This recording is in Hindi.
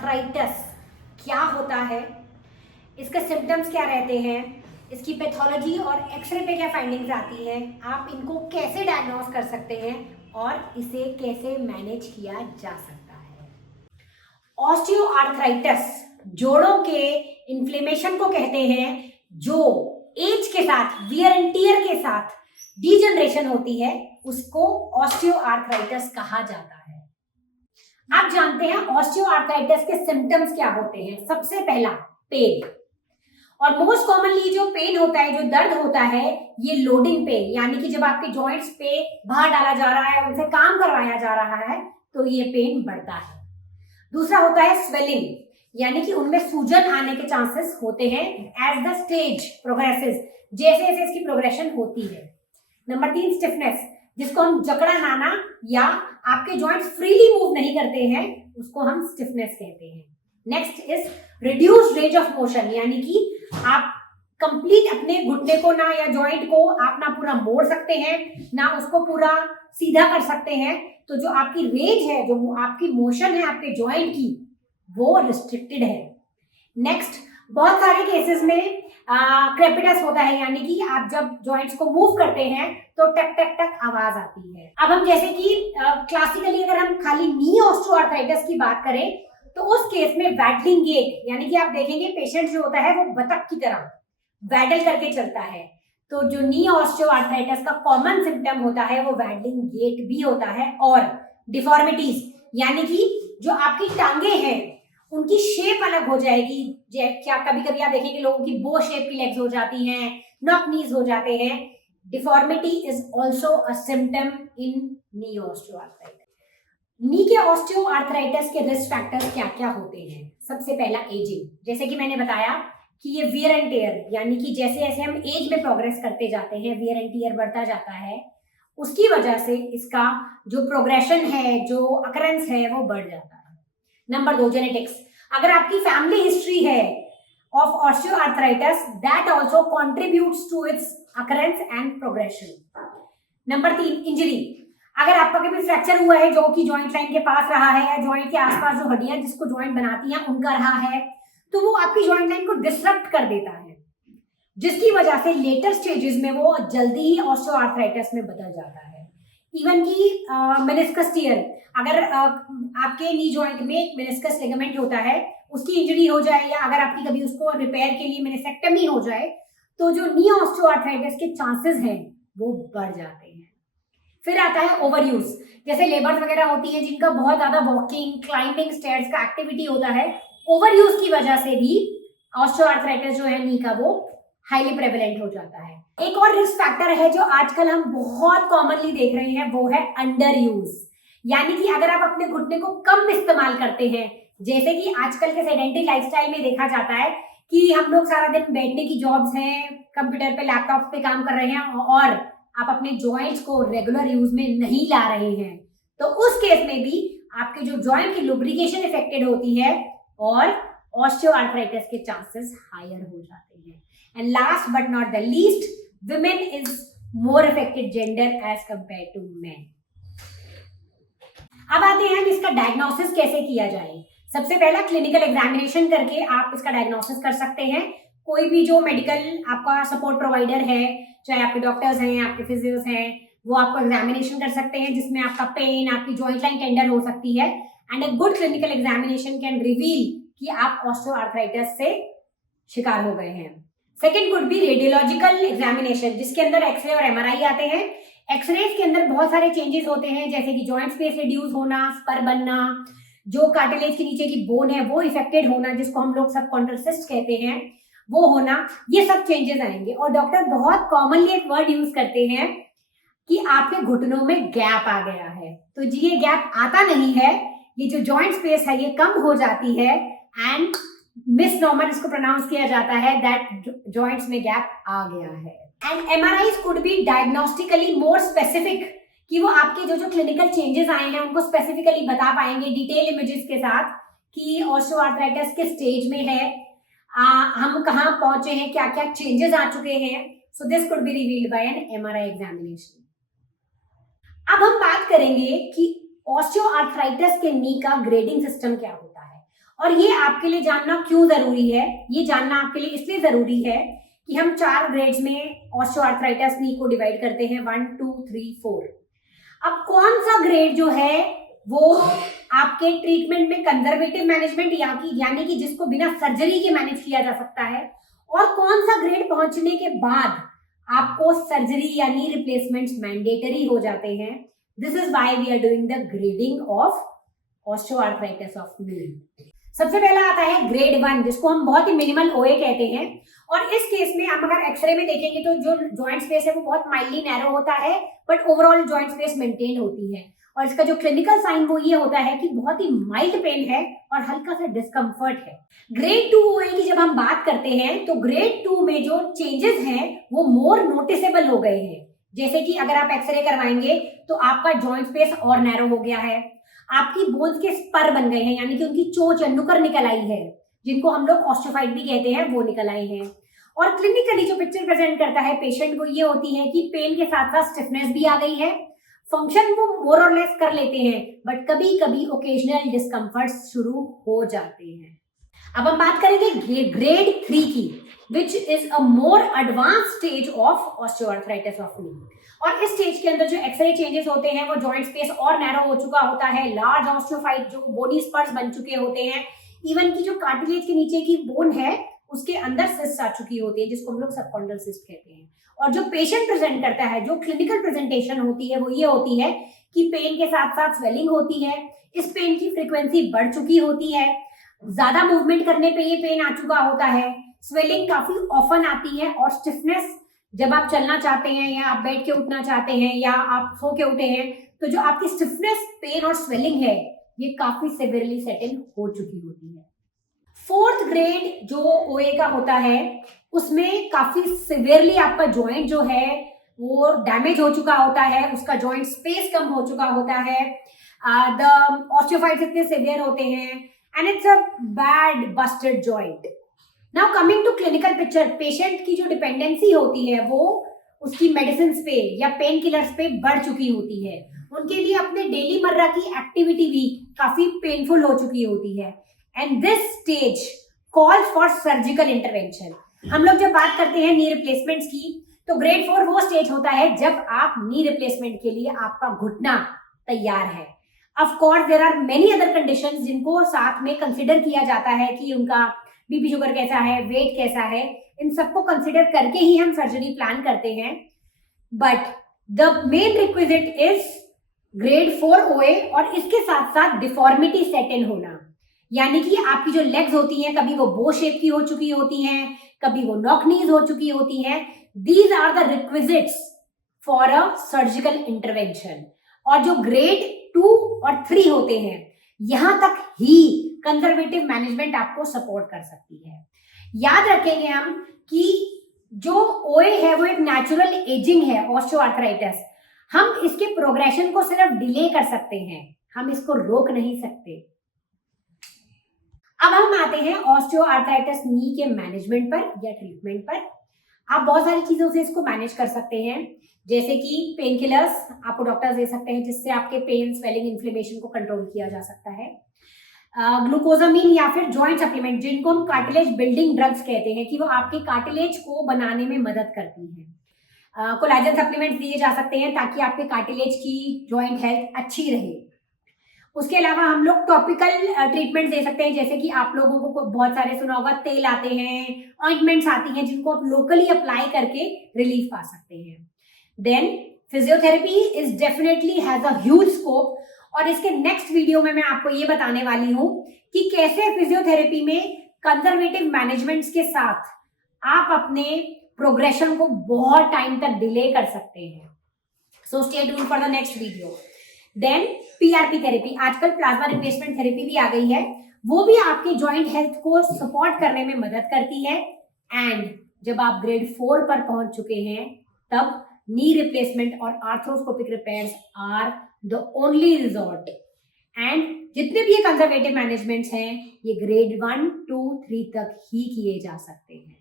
आर्थराइटिस क्या होता है, इसके सिम्टम्स क्या रहते हैं, इसकी पैथोलॉजी और एक्सरे पे क्या फाइंडिंग्स आती हैं, आप इनको कैसे डायग्नोस कर सकते हैं और इसे कैसे मैनेज किया जा सकता है। ऑस्टियोआर्थराइटिस जोड़ों के इन्फ्लेमेशन को कहते हैं, जो एज के साथ, वियर एंड टियर के साथ डीजनरेशन होती है, उसको ऑस्टियोआर्थराइटिस कहा जाता है। आप जानते हैं ऑस्टियोआर्थराइटिस के सिम्टम्स क्या होते हैं। सबसे पहला पेन, और मोस्ट कॉमनली जो पेन होता है, जो दर्द होता है, ये लोडिंग पेन, यानी कि जब आपके जॉइंट्स पे भार डाला जा रहा है, उनसे काम करवाया जा रहा है, तो ये पेन बढ़ता है। दूसरा होता है स्वेलिंग, यानी कि उनमें सूजन आने के चांसेस होते हैं एज द स्टेज प्रोग्रेसेस, जैसे जैसे इसकी प्रोग्रेशन होती है। नंबर 3 स्टिफनेस, जिसको हम जकड़ा नाना या आपके जॉइंट्स फ्रीली मूव नहीं करते हैं, उसको हम स्टिफनेस कहते हैं। Next is reduced range of motion, यानी कि आप कंप्लीट अपने घुटने को ना या जॉइंट को आप ना पूरा मोड़ सकते हैं, ना उसको पूरा सीधा कर सकते हैं, तो जो आपकी रेंज है, जो आपकी मोशन है आपके जॉइंट की, वो रिस्ट्रिक्टेड है। नेक्स्ट, बहुत सारे केसेस में क्रेपिटस होता है, यानी कि आप जब जॉइंट्स को मूव करते हैं तो टक टक टक आवाज आती है। अब हम जैसे कि क्लासिकली अगर हम खाली नी ऑस्टियोआर्थराइटिस की बात करें, तो उस केस में वैडलिंग गेट, यानी कि आप देखेंगे पेशेंट जो होता है वो बतख की तरह वैडल करके चलता है। तो जो नी ऑस्टियोआर्थराइटिस का कॉमन सिम्टम होता है वो वैडलिंग गेट भी होता है। और डिफॉर्मिटीज, यानी कि जो आपकी टांगे हैं उनकी शेप अलग हो जाएगी। क्या कभी कभी आप देखेंगे लोगों की बो शेप की लेग्स हो जाती हैं, नॉक नीज हो जाते हैं। Deformity is also a symptom in knee osteoarthritis. Knee के ऑस्टियोआर्थराइटिस के रिस्क फैक्टर्स क्या क्या होते हैं। सबसे पहला एजिंग, जैसे कि मैंने बताया कि ये वियर एंड टियर, यानी कि जैसे जैसे हम एज में प्रोग्रेस करते जाते हैं, वियर एंड टियर बढ़ता जाता है, उसकी वजह से इसका जो प्रोग्रेशन है, जो अकरेंस है, वो बढ़ जाता है। नंबर 2 जेनेटिक्स, अगर आपकी फैमिली हिस्ट्री है of osteoarthritis, that also contributes to its occurrence and progression. Number 3 injury, अगर आपका कभी फ्रैक्चर हुआ है जो कि जॉइंट लाइन के पास रहा है, या जॉइंट के आसपास जो हड्डियां जिसको जॉइंट बनाती हैं उनका रहा है, तो वो आपकी जॉइंट लाइन को डिसरप्ट कर देता है, जिसकी वजह से लेटर स्टेजेस में वो जल्दी ही ऑस्टियोआर्थराइटिस में बदल जाता है। इवन की मेनिस्कस टियर, अगर आपके नी जॉइंट में एक मेनिस्कस लिगामेंट होता है, उसकी इंजरी हो जाए, या अगर आपकी कभी उसको रिपेयर के लिए मेनिसेक्टमी हो जाए, तो जो नी ऑस्टियोआर्थराइटिस के चांसेस हैं वो बढ़ जाते हैं। फिर आता है ओवरयूज, जैसे लेबर्स वगैरह होती हैं जिनका बहुत ज्यादा वॉकिंग, क्लाइंबिंग स्टेयर्स का एक्टिविटी होता है, ओवरयूज की वजह से भी ऑस्टियोआर्थराइटिस जो है नी का, वो हाईली प्रेवलेंट हो जाता है। एक और रिस्क फैक्टर है जो आजकल हम बहुत कॉमनली देख रहे हैं, वो है अंडर यूज, यानी कि अगर आप अपने घुटने को कम इस्तेमाल करते हैं, जैसे कि आजकल के सेडेंटरी लाइफस्टाइल में देखा जाता है कि हम लोग सारा दिन बैठने की जॉब्स हैं, कंप्यूटर पे, लैपटॉप पे काम कर रहे हैं, और आप अपने जॉइंट्स को रेगुलर यूज में नहीं ला रहे हैं, तो उस केस में भी आपके जो जॉइंट की लुब्रिकेशन इफेक्टेड होती है और ऑस्टियोआर्थराइटिस के चांसेस हायर हो जाते हैं। And last but not the least, women is more affected gender as compared to men. अब आते हैं इसका डायग्नोसिस कैसे किया जाए। सबसे पहला क्लिनिकल एग्जामिनेशन करके आप इसका डायग्नोसिस कर सकते हैं। कोई भी जो मेडिकल आपका सपोर्ट प्रोवाइडर है, चाहे आपके डॉक्टर्स हैं, आपके फिजियोस हैं, वो आपको एग्जामिनेशन कर सकते हैं, जिसमें आपका पेन, आपकी जॉइंट लाइन टेंडर हो सकती है। And a good clinical examination can reveal कि आप ऑस्टियोआर्थराइटिस से शिकार हो गए हैं। Second could be radiological examination, जिसके अंदर एक्सरे और एमआरआई आते हैं। एक्सरेज के अंदर बहुत सारे चेंजेस होते हैं, जैसे कि जॉइंट स्पेस रिड्यूस होना, स्पर बनना, जो कार्टिलेज के नीचे की बोन है वो इफेक्टेड होना, जिसको हम लोग सबकॉन्ट्रल सिस्ट कहते हैं, वो होना, ये सब चेंजेस आएंगे। और डॉक्टर बहुत कॉमनली एक वर्ड यूज करते हैं कि आपके घुटनों में गैप आ गया है। तो जी ये गैप आता नहीं है, ये जो जॉइंट स्पेस है ये कम हो जाती है, एंड मिस नॉर्मल इसको प्रोनाउंस किया जाता है दैट जॉइंट्स में गैप आ गया है। And MRIs could be diagnostically more specific, कि वो आपके जो जो क्लिनिकल चेंजेस आए हैं उनको स्पेसिफिकली बता पाएंगे डिटेल इमेजेस के साथ कि ऑस्टियोआर्थराइटिस किस स्टेज में है, हम कहाँ पहुंचे हैं, क्या क्या चेंजेस आ चुके हैं। So this could be revealed by an MRI examination. अब हम बात करेंगे कि ऑस्टियोआर्थराइटिस के नी का ग्रेडिंग सिस्टम क्या होता है। और ये आपके लिए जानना क्यों जरूरी है? ये जानना आपके लिए इसलिए जरूरी है कि हम 4 ग्रेड्स में ऑस्टियोआर्थराइटिस नी को डिवाइड करते हैं, 1 2 3 4। अब कौन सा ग्रेड जो है वो आपके ट्रीटमेंट में कंजर्वेटिव मैनेजमेंट यानी कि जिसको बिना सर्जरी के मैनेज किया जा सकता है, और कौन सा ग्रेड पहुंचने के बाद आपको सर्जरी या नी रिप्लेसमेंट्स मैंडेटरी हो जाते हैं। This is why we are doing the grading of osteoarthritis of knee. सबसे पहला आता है ग्रेड 1, जिसको हम बहुत ही मिनिमल ओए कहते हैं। और इस केस में हम अगर एक्सरे में देखेंगे तो जो जॉइंट स्पेस है वो बहुत माइल्डली नैरो होता है, but overall joint space maintain होती है। और इसका जो क्लिनिकल साइन वो ये होता है कि बहुत ही माइल्ड पेन है और हल्का सा डिस्कम्फर्ट है। ग्रेड 2 ओए की जब हम बात करते हैं तो ग्रेड 2 में जो चेंजेस हैं वो मोर नोटिसेबल हो गए हैं। जैसे कि अगर आप एक्सरे करवाएंगे तो आपका जॉइंट स्पेस और नैरो हो गया है, आपकी बोन्स के स्पर बन गए हैं, यानी कि उनकी चोंच या नुकर निकल आई है, जिनको हम लोग ऑस्टियोफाइट भी कहते हैं, वो निकल आए हैं। और क्लिनिकली जो पिक्चर प्रेजेंट करता है पेशेंट को ये होती है कि पेन के साथ साथ स्टिफनेस भी आ गई है, फंक्शन वो मोर और लेस कर लेते हैं, बट कभी कभी ओकेजनल डिस्कम्फर्ट शुरू हो जाते हैं। अब हम बात करेंगे ग्रेड 3 की, which is a more advance stage of osteoarthritis of नी। और इस स्टेज के अंदर जो एक्सरे चेंजेस होते हैं वो जॉइंट स्पेस और नैरो हो चुका होता है, लार्ज ऑस्टियोफाइट जो बोनी स्पर्स बन चुके होते हैं, इवन की जो कार्टिलेज के नीचे की बोन है उसके अंदर सिस्ट आ चुकी होती है, जिसको हम लोग सबकॉन्डल सिस्ट कहते हैं। और जो पेशेंट प्रेजेंट करता है, जो क्लिनिकल प्रेजेंटेशन होती है वो ये होती है कि पेन के साथ साथ स्वेलिंग होती है, इस पेन की फ्रीक्वेंसी बढ़ चुकी होती है, ज्यादा मूवमेंट करने पे ये पेन आ चुका होता है, स्वेलिंग काफी ऑफन आती है, और स्टिफनेस जब आप चलना चाहते हैं या आप बैठ के उठना चाहते हैं या आप सो के उठे हैं तो जो आपकी स्टिफनेस, पेन और स्वेलिंग है ये काफी सिवियरली सेट इन हो चुकी होती है। 4th ग्रेड जो ओए का होता है उसमें काफी सिवियरली आपका जॉइंट जो है वो डैमेज हो चुका होता है, उसका जॉइंट स्पेस कम हो चुका होता है, द ऑस्टियोफाइट्स इतने सिवियर होते हैं and it's a bad busted joint. Now coming to clinical picture, patient की जो डिपेंडेंसी होती है वो उसकी मेडिसिन पे या पेन किलर्स पे बढ़ चुकी होती है, उनके लिए अपने डेली मर्रा की एक्टिविटी भी काफी पेनफुल हो चुकी होती है, and this stage calls for surgical intervention. हम लोग जब बात करते हैं नी रिप्लेसमेंट्स की तो ग्रेड 4 वो स्टेज होता है जब आप नी रिप्लेसमेंट के लिए आपका घुटना तैयार है। Of course there are many other conditions जिनको साथ में कंसिडर किया जाता है कि उनका बीपी शुगर कैसा है, वेट कैसा है, इन सबको कंसिडर करके ही हम सर्जरी प्लान करते हैं, but the main requisite is grade 4 ओए और इसके साथ साथ डिफॉर्मिटी सेट इन होना, यानी कि आपकी जो लेग्स होती हैं कभी वो बो शेप की हो चुकी होती हैं, कभी वो नॉक नीज हो चुकी होती हैं। These are the requisites for a surgical intervention. और जो ग्रेड 2 और 3 होते हैं यहां तक ही कंजर्वेटिव मैनेजमेंट आपको सपोर्ट कर सकती है। याद रखेंगे हम कि जो ओए है वो एक नेचुरल एजिंग है ऑस्टियोआर्थराइटिस, हम इसके प्रोग्रेशन को सिर्फ डिले कर सकते हैं, हम इसको रोक नहीं सकते। अब हम आते हैं ऑस्टियोआर्थराइटिस नी के मैनेजमेंट पर या ट्रीटमेंट पर। आप बहुत सारी चीजों से इसको मैनेज कर सकते हैं, जैसे कि पेन किलर्स आपको डॉक्टर्स दे सकते हैं जिससे आपके पेन, स्वेलिंग, इन्फ्लेमेशन को कंट्रोल किया जा सकता है। ग्लूकोजामिन या फिर जॉइंट सप्लीमेंट जिनको हम कार्टिलेज बिल्डिंग ड्रग्स कहते हैं कि वो आपके कार्टिलेज को बनाने में मदद करती हैं। कोलाजन सप्लीमेंट दिए जा सकते हैं ताकि आपके कार्टिलेज की जॉइंट हेल्थ अच्छी रहे। उसके अलावा हम लोग टॉपिकल ट्रीटमेंट दे सकते हैं, जैसे कि आप लोगों को बहुत सारे सुना होगा तेल आते हैं, ऑइंटमेंट्स आती हैं जिनको आप लोकली अप्लाई करके रिलीफ पा सकते हैं। Then physiotherapy is definitely has a huge scope, और इसके नेक्स्ट वीडियो में मैं आपको ये बताने वाली हूं कि कैसे फिजियोथेरेपी में कंजर्वेटिव मैनेजमेंट्स के साथ आप अपने प्रोग्रेशन को बहुत टाइम तक डिले कर सकते हैं। So stay tuned for the next video. Then PRP therapy, आजकल प्लाज्मा रिप्लेसमेंट थेरेपी भी आ गई है, वो भी आपके जॉइंट हेल्थ को सपोर्ट करने में मदद करती है। एंड जब आप ग्रेड 4 पर पहुंच चुके हैं तब नी रिप्लेसमेंट और arthroscopic repairs are the only resort. And जितने भी ये कंजर्वेटिव मैनेजमेंट्स हैं ये ग्रेड 1, 2, 3 तक ही किए जा सकते हैं।